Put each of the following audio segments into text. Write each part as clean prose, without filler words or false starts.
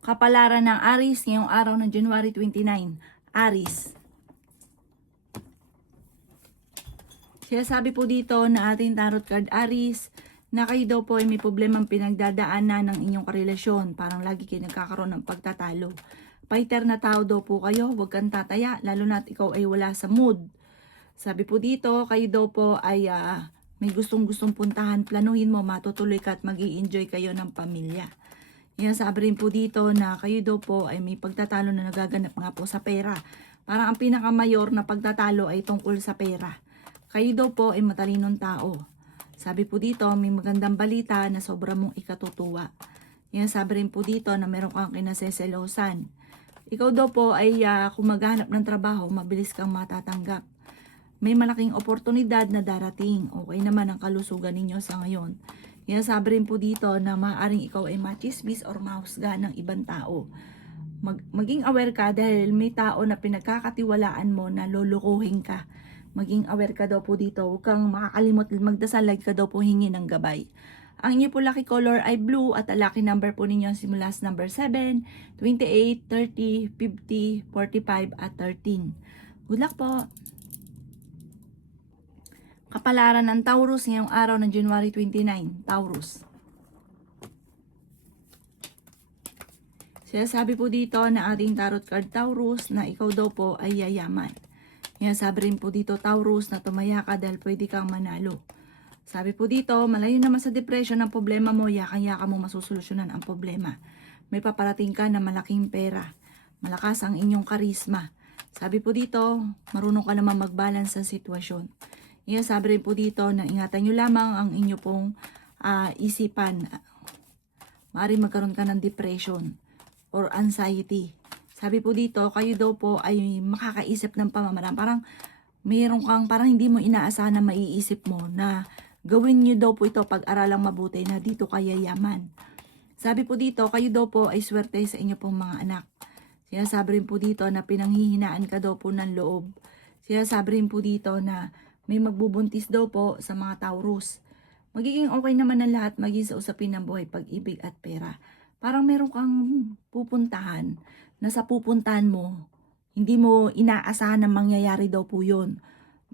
Kapalaran ng Aries ngayong araw ng January 29. Aries. Sinasabi po dito na ating tarot card Aries na kayo daw po ay may problemang pinagdadaanan ng inyong karelasyon. Parang lagi kayo nagkakaroon ng pagtatalo. Fighter na tao daw po kayo, huwag kang tataya, lalo na't ikaw ay wala sa mood. Sabi po dito, kayo daw po ay may gustong-gustong puntahan, planuhin mo, matutuloy ka at mag-i-enjoy kayo ng pamilya. Yan, sabi rin po dito na kayo daw po ay may pagtatalo na nagaganap nga po sa pera. Parang ang pinakamayor na pagtatalo ay tungkol sa pera. Kayo daw po ay matalinong tao. Sabi po dito, may magandang balita na sobra mong ikatutuwa. Yan, sabi rin po dito na meron kang kinaseselosan. Ikaw daw po ay kung maghanap ng trabaho, mabilis kang matatanggap. May malaking oportunidad na darating. Okay naman ang kalusugan ninyo sa ngayon. Yan, sabi rin po dito na maaaring ikaw ay machismis or mahusga ng ibang tao. Maging aware ka dahil may tao na pinagkakatiwalaan mo na lulukuhin ka. Maging aware ka daw po dito. Huwag kang makakalimot magdasal, like ka daw po hingi ng gabay. Ang inyo po lucky color ay blue at ang lucky number po ninyo simula sa number 7, 28, 30, 50, 45 at 13. Good luck po! Kapalaran ng Taurus ngayong araw ng January 29. Taurus. Sinasabi po dito na ating tarot card Taurus na ikaw daw po ay yayaman. Yan, sabi rin po dito Taurus na tumaya ka dahil pwede kang manalo. Sabi po dito, malayo naman sa depression ang problema mo, yakang-yaka mo masusolusyonan ang problema. May paparating ka na malaking pera. Malakas ang inyong karisma. Sabi po dito, marunong ka naman mag-balance sa sitwasyon. Yan, sabi rin po dito na ingatan nyo lamang ang inyo pong isipan. Maaaring magkaroon ka ng depression or anxiety. Sabi po dito, kayo daw po ay makakaisip ng pamamaraan. Parang mayroon kang, parang hindi mo inaasahan na maiisip mo na gawin nyo daw po ito pag-aralang mabuti na dito kaya yaman. Sabi po dito, kayo daw po ay swerte sa inyo pong mga anak. Sinasabi rin po dito na pinanghihinaan ka daw po ng loob. Sinasabi rin po dito na may magbubuntis daw po sa mga Taurus. Magiging okay naman ang lahat maging sa usapin ng buhay, pag-ibig at pera. Parang meron kang pupuntahan na sa pupuntahan mo, hindi mo inaasahan na mangyayari daw po yun.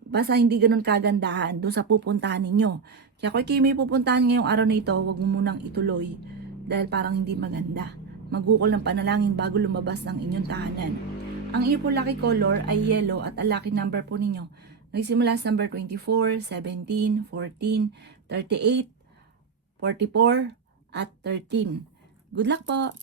Basta hindi ganun kagandahan doon sa pupuntahan ninyo. Kaya kung kayo may pupuntahan ngayong araw na ito, huwag mo munang ituloy dahil parang hindi maganda. Magukol ng panalangin bago lumabas ng inyong tahanan. Ang iyo po lucky color ay yellow at ang lucky number po ninyo nagsimula sa number 24, 17, 14, 38, 44 at 13. Good luck po!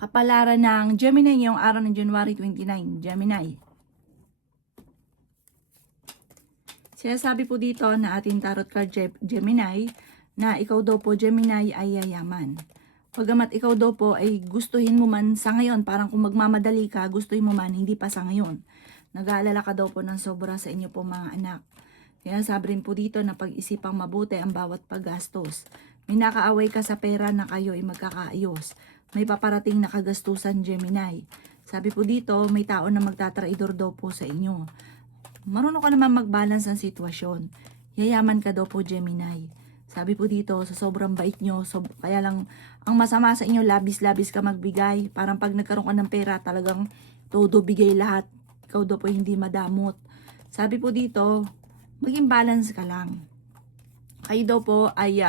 Kapalaran ng Gemini ngayong araw ng January 29. Gemini. Sinasabi po dito na ating tarot card Gemini na ikaw daw po Gemini ay yayaman. Pagamat ikaw daw po ay gustuhin mo man sa ngayon, parang kung magmamadali ka, gustuhin mo man, hindi pa sa ngayon. Nag-aalala ka daw po ng sobra sa inyo po mga anak. Kaya sabi rin po dito na pag-isipang mabuti ang bawat paggastos. May nakaaway ka sa pera na kayo ay magkakaayos. May paparating na kagastusan Gemini. Sabi po dito, may tao na magtatraidor daw po sa inyo. Marunong ka naman mag-balance ang sitwasyon. Yayaman ka daw po Gemini. Sabi po dito, sa sobrang bait nyo, kaya lang ang masama sa inyo, labis-labis ka magbigay. Parang pag nagkaroon ka ng pera, talagang todo bigay lahat. Ikaw daw po hindi madamot. Sabi po dito, maging balance ka lang. Kayo daw po ay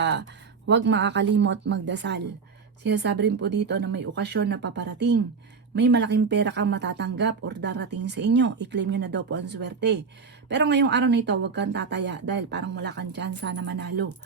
huwag makakalimot magdasal. Sinasabi rin po dito na may okasyon na paparating. May malaking pera kang matatanggap or darating sa inyo. I-claim nyo na daw po ang swerte. Pero ngayong araw na ito, huwag kang tataya dahil parang wala kang tsansa na manalo.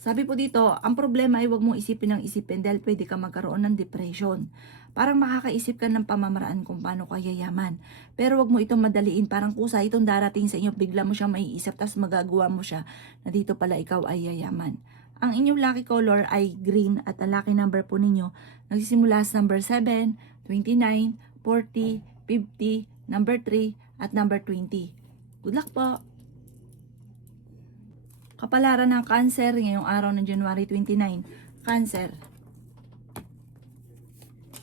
Sabi po dito, ang problema ay huwag mong isipin ng isipin dahil pwede ka magkaroon ng depression. Parang makakaisip ka ng pamamaraan kung paano ka yayaman. Pero huwag mo itong madaliin. Parang kusa itong darating sa inyo, bigla mo siyang maiisip, tapos magagawa mo siya na dito pala ikaw ay yayaman. Ang inyong lucky color ay green at ang lucky number po ninyo nagsisimula sa number 7, 29, 40, 50, number 3 at number 20. Good luck po! Kapalaran ng Cancer ngayong araw ng January 29. Cancer.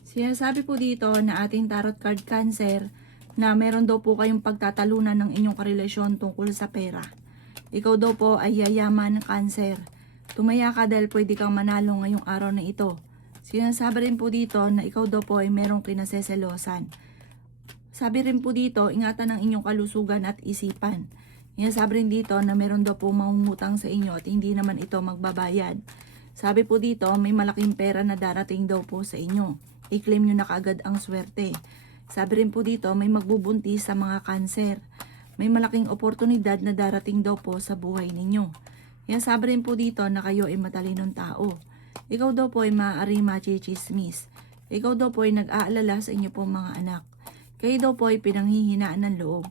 Sinasabi po dito na ating tarot card Cancer na meron daw po kayong pagtatalunan ng inyong karelasyon tungkol sa pera. Ikaw daw po ay yayaman Cancer. Tumaya ka dahil pwede kang manalo ngayong araw na ito. Sinasabi rin po dito na ikaw daw po ay merong kinaseselosan. Sabi rin po dito, ingatan ang inyong kalusugan at isipan. Sinasabi rin dito na meron daw po mangungutang sa inyo at hindi naman ito magbabayad. Sabi po dito, may malaking pera na darating daw po sa inyo. I-claim nyo na kaagad ang swerte. Sabi rin po dito, may magbubuntis sa mga kanser. May malaking oportunidad na darating daw po sa buhay ninyo. Sabi rin po dito na kayo ay matalinong tao. Ikaw daw po ay maaari machichismis. Ikaw daw po ay nag-aalala sa inyo pong mga anak. Kayo daw po ay pinanghihinaan ng loob.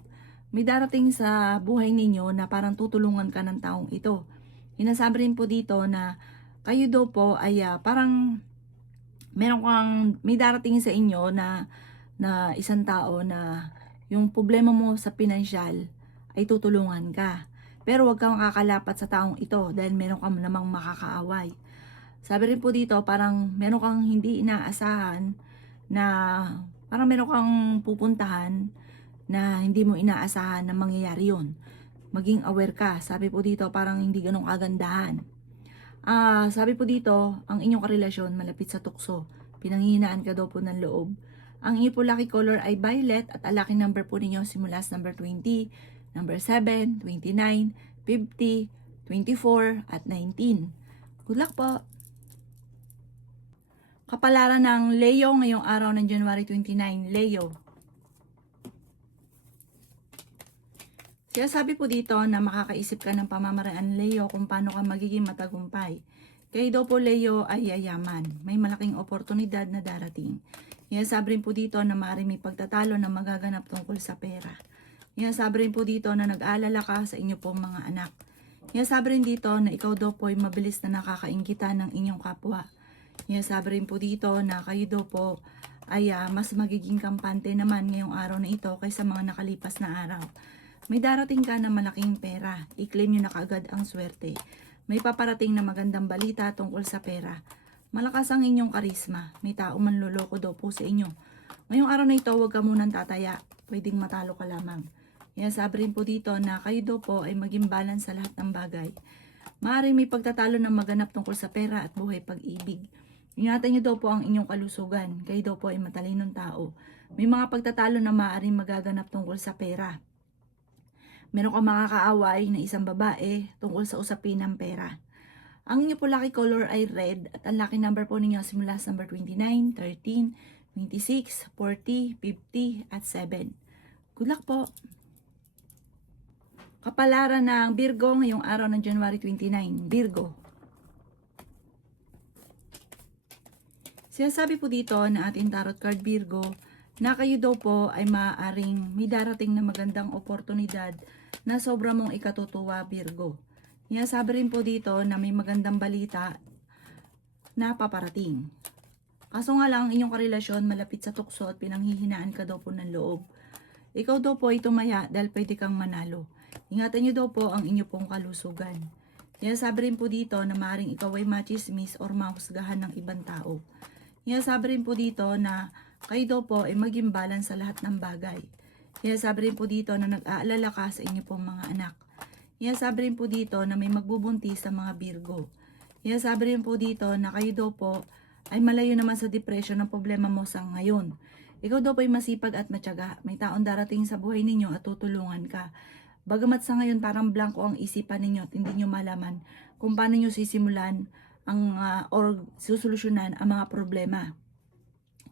May darating sa buhay ninyo na parang tutulungan ka ng taong ito. Sinasabi rin po dito na kayo daw po ay parang may darating sa inyo na isang tao na yung problema mo sa pinansyal ay tutulungan ka. Pero huwag kang kakalapat sa taong ito dahil meron kang namang makakaaway. Sabi rin po dito, parang meron kang hindi inaasahan na parang meron kang pupuntahan na hindi mo inaasahan na mangyayari yun. Maging aware ka. Sabi po dito, parang hindi ganun kagandahan. Sabi po dito, ang inyong karelasyon malapit sa tukso. Pinanghihinaan ka daw po ng loob. Ang inyong po lucky color ay violet at ang lucky number po ninyo simula sa number 20, number 7, 29, 50, 24, at 19. Good luck po! Kapalaran ng Leo ngayong araw ng January 29, Leo. Sabi po dito na makakaisip ka ng pamamaraan, Leo, kung paano ka magiging matagumpay. Kayo daw po, Leo, ay yayaman. May malaking oportunidad na darating. Sabi rin po dito na maaaring may pagtatalo na magaganap tungkol sa pera. Sabi rin po dito na nag-aalala ka sa inyo pong mga anak. Sabi rin dito na ikaw daw po ay mabilis na nakakainggitan ng inyong kapwa. Sabi rin po dito na kayo daw po ay mas magiging kampante naman ngayong araw na ito kaysa mga nakalipas na araw. May darating ka na malaking pera. I-claim nyo na kaagad ang swerte. May paparating na magandang balita tungkol sa pera. Malakas ang inyong karisma. May tao manloloko daw po sa inyo. Ngayong araw na ito, huwag ka munang tataya. Pwedeng matalo ka lamang. Sabi rin po dito na kayo daw po ay maging balance sa lahat ng bagay. Maaaring may pagtatalo na maganap tungkol sa pera at buhay pag-ibig. Ingatan nyo daw po ang inyong kalusugan. Kayo daw po ay matalinong tao. May mga pagtatalo na maaaring magaganap tungkol sa pera. Meron kang makakaaway na isang babae tungkol sa usapin ng pera. Ang inyo po lucky color ay red at ang lucky number po ninyo simula sa number 29, 13, 26, 40, 50, at 7. Good luck po! Kapalaran ng Virgo ngayong araw ng January 29, Virgo. Sinasabi po dito na ating tarot card Virgo na kayo daw po ay maaaring may darating na magandang oportunidad na sobra mong ikatutuwa Virgo. Sabi rin po dito na may magandang balita na paparating. Kaso nga lang, inyong karelasyon malapit sa tukso at pinanghihinaan ka daw po ng loob. Ikaw daw po ay tumaya dahil pwede kang manalo. Ingatan nyo daw po ang inyo pong kalusugan. Sabi rin po dito na maaaring ikaw ay machismis or mahusgahan ng ibang tao. Sabi rin po dito na kayo daw po ay maging balance sa lahat ng bagay. Sabi rin po dito na nag-aalala ka sa inyo pong mga anak. Sabi rin po dito na may magbubuntis sa mga Virgo. Sabi rin po dito na kayo daw po ay malayo naman sa depression ng problema mo sa ngayon. Ikaw daw po ay masipag at matyaga. May taong darating sa buhay ninyo at tutulungan ka. Bagamat sa ngayon parang blanco ang isipan ninyo at hindi nyo malaman kung paano nyo sisimulan or susolusyonan ang mga problema.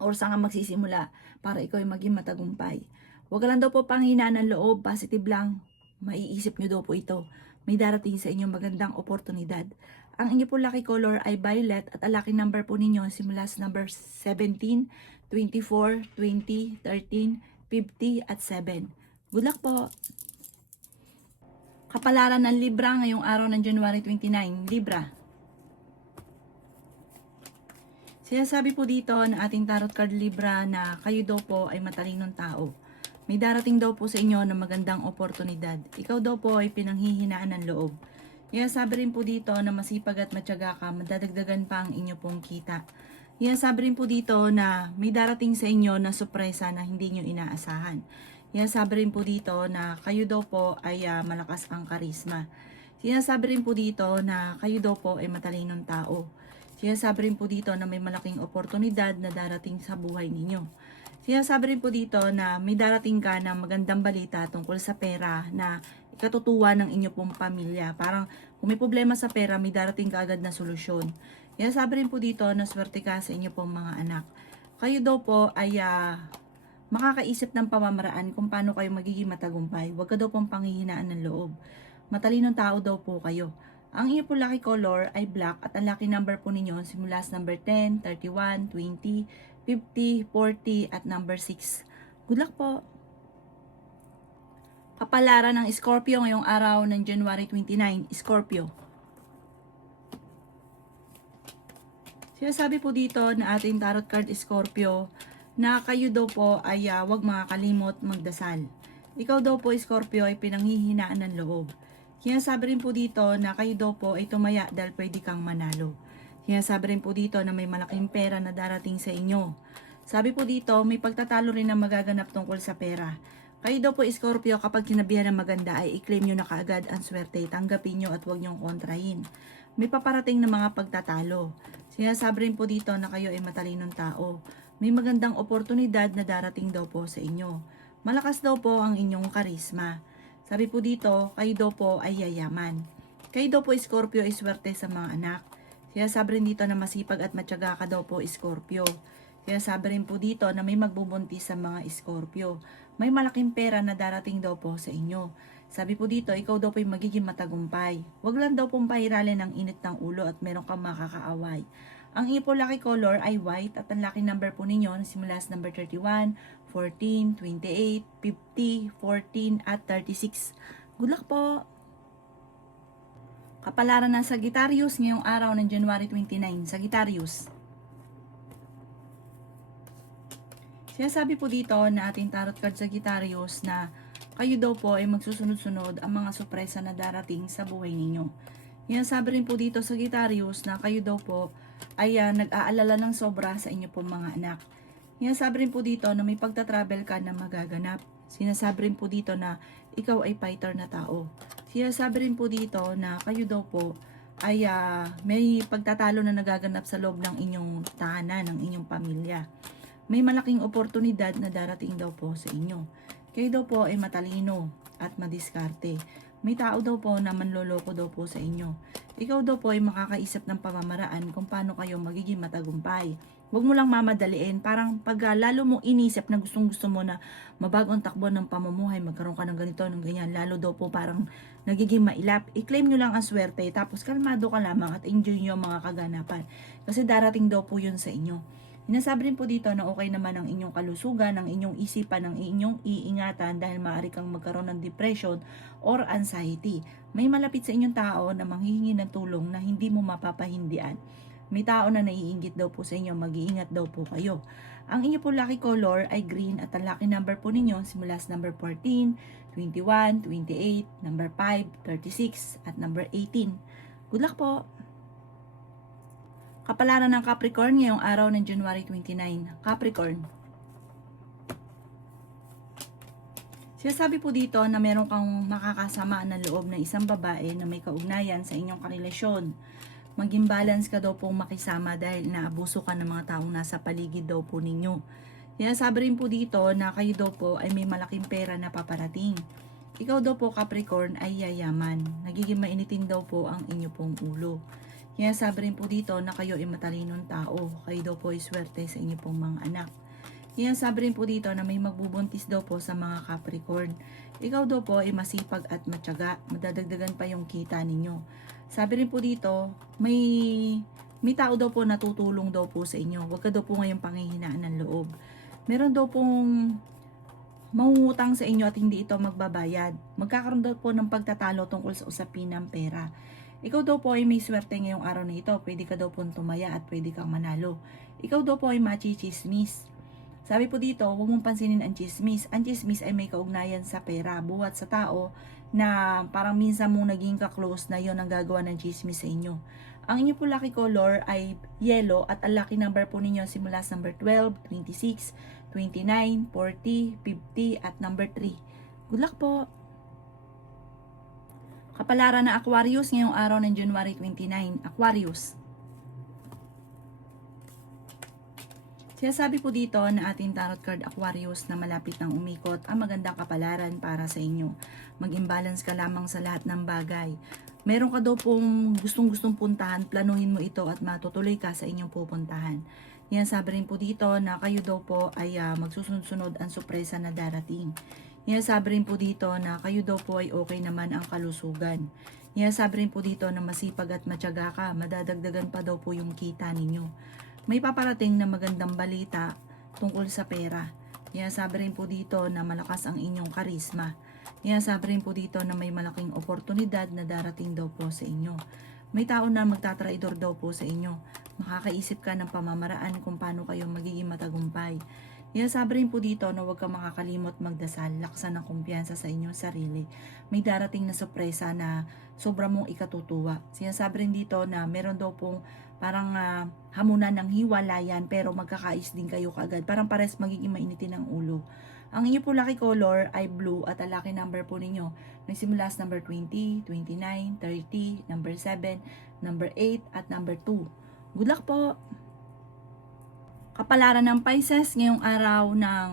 Or saan ka magsisimula para ikaw ay maging matagumpay. Huwag ka lang daw po panghinaan ng loob, positive lang. Maiisip nyo daw po ito. May darating sa inyong magandang oportunidad. Ang inyo po lucky color ay violet at ang lucky number po ninyo simula sa number 17, 24, 20, 13, 50, at 7. Good luck po! Kapalaran ng Libra ngayong araw ng January 29, Libra. Sinasabi po dito ng ating tarot card Libra na kayo daw po ay matalinong tao. May darating daw po sa inyo na magandang oportunidad. Ikaw daw po ay pinanghihinaan ng loob. Sabi rin po dito na masipag at matyaga ka, madadagdagan pa ang inyo pong kita. Sabi rin po dito na may darating sa inyo na sorpresa na hindi nyo inaasahan. Sabi rin po dito na kayo daw po ay malakas ang karisma. Sinasabi rin po dito na kayo daw po ay matalinong tao. Sinasabi rin po dito na may malaking oportunidad na darating sa buhay ninyo. Sinasabi rin po dito na may darating ka ng magandang balita tungkol sa pera na ikatutuwa ng inyo pong pamilya. Parang kung may problema sa pera, may darating ka agad na solusyon. Sinasabi rin po dito na swerte ka sa inyo pong mga anak. Kayo daw po ay makakaisip ng pamamaraan kung paano kayo magiging matagumpay. Huwag ka daw pong panghihinaan ng loob. Matalinong tao daw po kayo. Ang inyo po lucky color ay black at ang lucky number po ninyo simula sa number 10, 31, 20, 50, 40 at number 6. Good luck po! Kapalaran ng Scorpio ngayong araw ng January 29, Scorpio. Sinasabi po dito na ating tarot card Scorpio na kayo daw po ay huwag makakalimot magdasal. Ikaw daw po Scorpio ay pinanghihinaan ng loob. Sinasabi rin po dito na kayo daw po ay tumaya dahil pwede kang manalo. Sinasabi rin po dito na may malaking pera na darating sa inyo. Sabi po dito, may pagtatalo rin na magaganap tungkol sa pera. Kayo daw po Scorpio, kapag sinabihan ng maganda ay i-claim nyo na kaagad ang swerte, tanggapin nyo at huwag nyong kontrahin. May paparating na mga pagtatalo. Sinasabi rin po dito na kayo ay matalinong tao. May magandang oportunidad na darating daw po sa inyo. Malakas daw po ang inyong karisma. Sabi po dito, kayo daw po ay yayaman. Kayo daw po Scorpio ay swerte sa mga anak. Sinasabi rin dito na masipag at matyaga ka daw po Scorpio. Sinasabi rin po dito na may magbubuntis sa mga Scorpio. May malaking pera na darating daw po sa inyo. Sabi po dito, ikaw daw po ay magiging matagumpay. Huwag lang daw pong pahiralin ng init ng ulo at meron kang makakaaway. Ang iyo po lucky color ay white at ang lucky number po ninyo simula sa number 31, 14, 28, 50, 14 at 36. Good luck po! Kapalaran ng Sagittarius ngayong araw ng January 29. Sagittarius. Sinasabi po dito na ating tarot card Sagittarius na kayo daw po ay magsusunod-sunod ang mga sorpresa na darating sa buhay ninyo. Sinasabi rin po dito Sagittarius na kayo daw po ay nag-aalala ng sobra sa inyo pong mga anak. Sinasabi rin po dito na may pagta-travel ka na magaganap. Sinasabi rin po dito na ikaw ay fighter na tao. Sinasabi rin po dito na kayo daw po ay may pagtatalo na nagaganap sa loob ng inyong tahanan, ng inyong pamilya. May malaking oportunidad na darating daw po sa inyo. Kayo daw po ay matalino at madiskarte. May tao daw po na manloloko daw po sa inyo. Ikaw daw po ay makakaisip ng pamamaraan kung paano kayo magiging matagumpay. Huwag mo lang mamadaliin. Parang pag lalo mo inisip na gustong-gusto mo na mabagong takbo ng pamumuhay, magkaroon ka ng ganito, ng ganyan, lalo daw po parang nagiging mailap. I-claim nyo lang ang swerte, tapos kalmado ka lamang at enjoy nyo ang mga kaganapan. Kasi darating daw po yun sa inyo. Sinasabi rin po dito na okay naman ang inyong kalusugan, ang inyong isipan, ang inyong iingatan dahil maaari kang magkaroon ng depression or anxiety. May malapit sa inyong tao na manghihingi ng tulong na hindi mo mapapahindian. May tao na naiinggit daw po sa inyo, mag-iingat daw po kayo. Ang inyo po lucky color ay green at ang lucky number po ninyo simula sa number 14, 21, 28, number 5, 36 at number 18. Good luck po! Kapalaran ng Capricorn ngayong araw ng January 29. Capricorn. Sinasabi po dito na meron kang makakasama ng loob na isang babae na may kaugnayan sa inyong karelasyon. Maging balance ka daw pong makisama dahil naabuso ka ng mga taong nasa paligid daw po ninyo. Sinasabi rin po dito na kayo daw po ay may malaking pera na paparating. Ikaw daw po Capricorn ay yayaman. Nagiging mainitin daw po ang inyo pong ulo. Sinasabi rin po dito na kayo ay matalinong tao. Kayo daw po ay swerte sa inyo pong mga anak. Sinasabi rin po dito na may magbubuntis daw po sa mga Capricorn. Ikaw daw po ay masipag at matyaga. Madadagdagan pa yung kita ninyo. Sabi rin po dito, may tao daw po natutulong daw po sa inyo. Huwag ka daw po ngayong panghihinaan ng loob. Meron daw pong mangungutang sa inyo at hindi ito magbabayad. Magkakaroon daw po ng pagtatalo tungkol sa usapin ng pera. Ikaw daw po ay may swerte ngayong araw na ito. Pwede ka daw po tumaya at pwede kang manalo. Ikaw daw po ay machichismis. Sabi po dito, huwag mong pansinin ang chismis. Ang chismis ay may kaugnayan sa pera. Buhat sa tao na parang minsan mong naging ka-close na yon ang gagawa ng chismis sa inyo. Ang inyo po lucky color ay yellow at ang lucky number po ninyo simula sa number 12, 26, 29, 40, 50 at number 3. Good luck po! Kapalaran ng Aquarius ngayong araw ng January 29. Aquarius. Sinasabi po dito na ating tarot card Aquarius na malapit ng umikot ang magandang kapalaran para sa inyo. Mag-imbalance ka lamang sa lahat ng bagay. Meron ka daw pong gustong-gustong puntahan, planuhin mo ito at matutuloy ka sa inyong pupuntahan. Yan, sabi rin po dito na kayo daw po ay magsusunod-sunod ang sorpresa na darating. Yan, sabi rin po dito na kayo daw po ay okay naman ang kalusugan. Yan, sabi rin po dito na masipag at matyaga ka, madadagdagan pa daw po yung kita ninyo. May paparating na magandang balita tungkol sa pera. Yan, sabi rin po dito na malakas ang inyong karisma. Yan, sabi rin po dito na may malaking oportunidad na darating daw po sa inyo. May tao na magtatraidor daw po sa inyo. Makakaisip ka ng pamamaraan kung paano kayo magiging matagumpay. Yan, sabi rin po dito na huwag kang makakalimot magdasal, laksan ng kumpiyansa sa inyong sarili. May darating na sorpresa na sobra mong ikatutuwa. Sinasabi rin dito na meron daw pong parang hamunan ng hiwalayan pero magkakais din kayo kaagad. Parang pares magiging mainitin ang ulo. Ang inyo po lucky color ay blue at ang lucky number po ninyo nagsimula sa number 20, 29, 30, number 7, number 8 at number 2. Good luck po! Kapalaran ng Pisces ngayong araw ng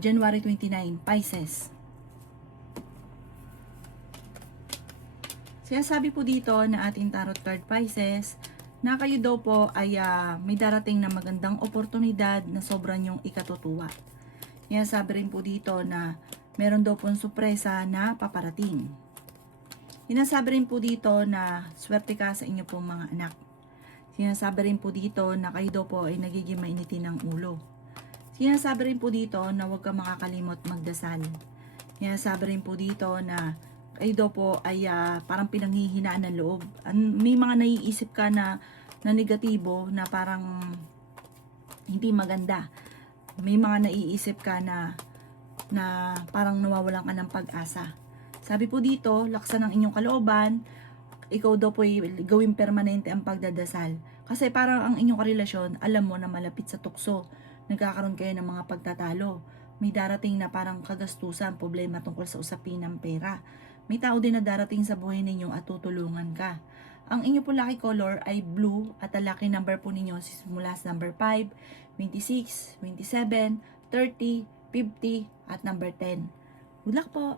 January 29, Pisces. Sinasabi po dito na ating tarot card Pisces na kayo daw po ay may darating na magandang oportunidad na sobrang yung ikatutuwa. Sinasabi rin po dito na meron daw pong sorpresa na paparating. Sinasabi rin po dito na swerte ka sa inyo pong mga anak. Sinasabi rin po dito na kayo daw po ay nagiging mainitin ng ulo. Sinasabi rin po dito na huwag kang makakalimot magdasal. Sinasabi rin po dito na kayo daw po ay parang pinanghihinaan ng loob. May mga naiisip ka na negatibo na parang hindi maganda. May mga naiisip ka na parang nawawalan ka ng pag-asa. Sabi po dito, laksan ang inyong kalooban, ikaw daw po gawing permanente ang pagdadasal. Kasi parang ang inyong karelasyon, alam mo na malapit sa tukso. Nagkakaroon kayo ng mga pagtatalo. May darating na parang kagastusan, problema tungkol sa usapin ng pera. May tao din na darating sa buhay ninyo at tutulungan ka. Ang inyo po lucky color ay blue at ang lucky number po ninyo simula sa number 5, 26, 27, 30, 50 at number 10. Good luck po!